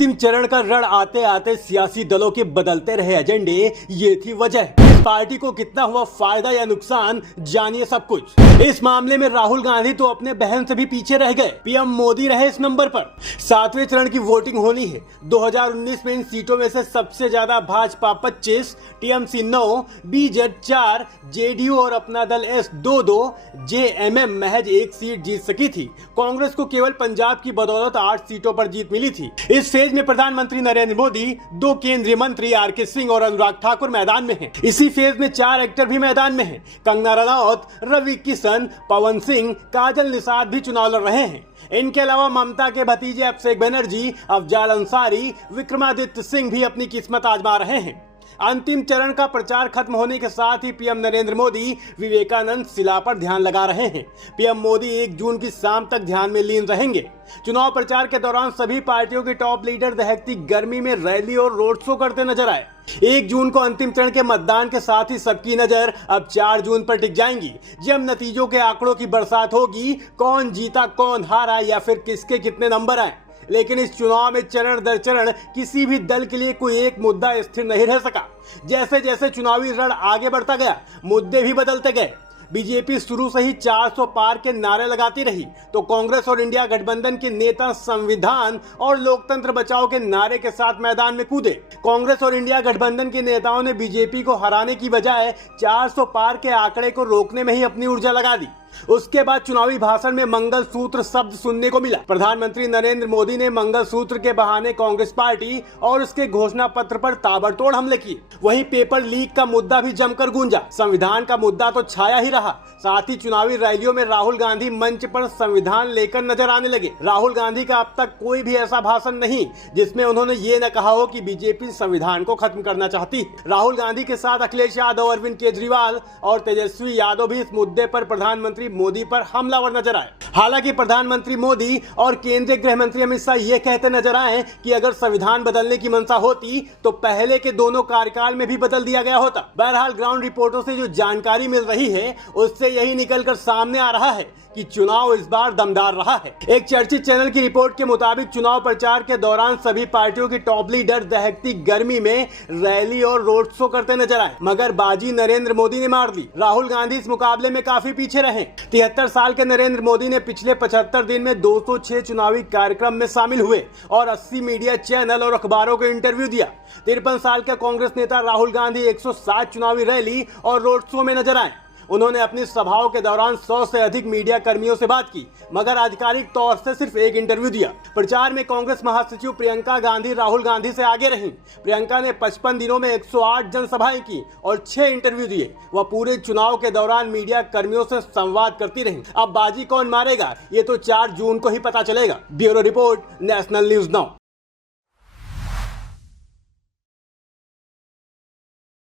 अंतिम चरण का रण आते आते सियासी दलों के बदलते रहे एजेंडे, ये थी वजह। इस पार्टी को कितना हुआ फायदा या नुकसान, जानिए सब कुछ। इस मामले में राहुल गांधी तो अपने बहन से भी पीछे रह गए, पीएम मोदी रहे इस नंबर पर। 7वें चरण की वोटिंग होनी है। 2019 में इन सीटों में से सबसे ज्यादा भाजपा 25, टीएमसी 9, बीजेड 4, जेडीयू और अपना दल एस 2, जेएमएम महज 1 सीट जीत सकी थी। कांग्रेस को केवल पंजाब की बदौलत 8 सीटों पर जीत मिली थी। इस फेज में प्रधानमंत्री नरेंद्र मोदी, 2 केंद्रीय मंत्री आरके सिंह और अनुराग ठाकुर मैदान में हैं। इसी फेज में 4 एक्टर भी मैदान में हैं। कंगना रनौत, रवि किशन, पवन सिंह, काजल निषाद भी चुनाव लड़ रहे हैं। इनके अलावा ममता के भतीजे अभिषेक बनर्जी, अफजाल अंसारी, विक्रमादित्य सिंह भी अपनी किस्मत आजमा रहे हैं। अंतिम चरण का प्रचार खत्म होने के साथ ही पीएम नरेंद्र मोदी विवेकानंद शिला पर ध्यान लगा रहे हैं। पीएम मोदी 1 जून की शाम तक ध्यान में लीन रहेंगे। चुनाव प्रचार के दौरान सभी पार्टियों के टॉप लीडर दहकती गर्मी में रैली और रोड शो करते नजर आए। 1 जून को अंतिम चरण के मतदान के साथ ही सबकी नजर अब 4 जून पर टिक जाएंगी, जब नतीजों के आंकड़ों की बरसात होगी। कौन जीता, कौन हारा या फिर किसके कितने नंबर आए। लेकिन इस चुनाव में चरण दर चरण किसी भी दल के लिए कोई एक मुद्दा स्थिर नहीं रह सका। जैसे जैसे चुनावी रण आगे बढ़ता गया, मुद्दे भी बदलते गए। बीजेपी शुरू से ही 400 पार के नारे लगाती रही, तो कांग्रेस और इंडिया गठबंधन के नेता संविधान और लोकतंत्र बचाओ के नारे के साथ मैदान में कूदे। कांग्रेस और इंडिया गठबंधन के नेताओं ने बीजेपी को हराने की बजाय 400 पार के आंकड़े को रोकने में ही अपनी ऊर्जा लगा दी। उसके बाद चुनावी भाषण में मंगल सूत्र शब्द सुनने को मिला। प्रधानमंत्री नरेंद्र मोदी ने मंगल सूत्र के बहाने कांग्रेस पार्टी और उसके घोषणा पत्र पर ताबड़तोड़ हमले किए। वहीं पेपर लीक का मुद्दा भी जमकर गूंजा। संविधान का मुद्दा तो छाया ही रहा। साथ ही चुनावी रैलियों में राहुल गांधी मंच पर संविधान लेकर नजर आने लगे। राहुल गांधी का अब तक कोई भी ऐसा भाषण नहीं जिसमें उन्होंने ये न कहा हो कि बीजेपी संविधान को खत्म करना चाहती। राहुल गांधी के साथ अखिलेश यादव, अरविंद केजरीवाल और तेजस्वी यादव भी इस मुद्दे पर प्रधानमंत्री मोदी पर हमलावर नजर आए। हालांकि प्रधानमंत्री मोदी और केंद्रीय गृह मंत्री अमित शाह ये कहते नजर आए कि अगर संविधान बदलने की मंशा होती तो पहले के दोनों कार्यकाल में भी बदल दिया गया होता। बहरहाल ग्राउंड रिपोर्टों से जो जानकारी मिल रही है उससे यही निकलकर सामने आ रहा है कि चुनाव इस बार दमदार रहा है। एक चर्चित चैनल की रिपोर्ट के मुताबिक चुनाव प्रचार के दौरान सभी पार्टियों के टॉप लीडर दहकती गर्मी में रैली और रोड शो करते नजर आए, मगर बाजी नरेंद्र मोदी ने मार दी। राहुल गांधी इस मुकाबले में काफी पीछे रहे। 73 साल के नरेंद्र मोदी ने पिछले 75 दिन में 206 चुनावी कार्यक्रम में शामिल हुए और 80 मीडिया चैनल और अखबारों को इंटरव्यू दिया। 53 साल का कांग्रेस नेता राहुल गांधी 107 चुनावी रैली और रोड शो में नजर आए। उन्होंने अपनी सभाओं के दौरान 100 से अधिक मीडिया कर्मियों से बात की, मगर आधिकारिक तौर से सिर्फ 1 इंटरव्यू दिया। प्रचार में कांग्रेस महासचिव प्रियंका गांधी राहुल गांधी से आगे रहीं। प्रियंका ने 55 दिनों में 108 जनसभाएं की और 6 इंटरव्यू दिए। वह पूरे चुनाव के दौरान मीडिया कर्मियों से संवाद करती रहीं। अब बाजी कौन मारेगा, ये तो 4 जून को ही पता चलेगा। Bureau report, national news now.